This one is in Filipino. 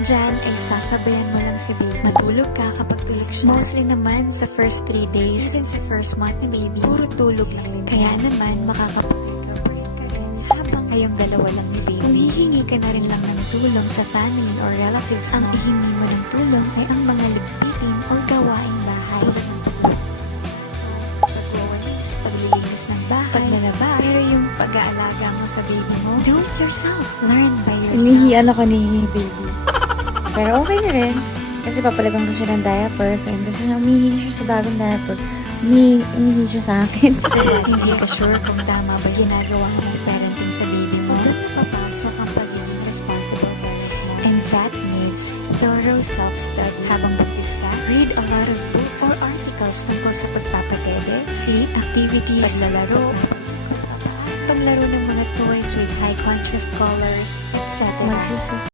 Diyan ay sasabayan mo lang si baby. Matulog ka kapag tulog siya. Mostly naman sa first 3 days, even sa first month ni baby, puro tulog lang din. Kaya naman makakapag-recover ka rin habang kayong dalawa lang ni baby. Kung hihingi ka na rin lang ng tulong sa family or relatives, ang ihingi mo ng tulong ay ang mga ligpitin o gawaing bahay. Tulad ng pagwawalis, paglilinis ng bahay, paglalaba. Pero yung pag-aalaga mo sa baby mo, do it yourself. Learn by yourself. Inihian ako ni baby. Pero okay na rin. Kasi papalitan ko siya ng diaper. So, kasi umihi siya sa bagong diaper. Umihi siya sa akin. So, hindi ka sure kung tama ba ginagawa mong parenting sa baby mo? Doon papasok ang pagiging responsible parent mo. And that needs thorough self-study. Habang buntis ka, read a lot of books or articles tungkol sa pagpapatebe, sleep, activities, paglalaro, paglaro ng mga toys with high contrast colors, etc.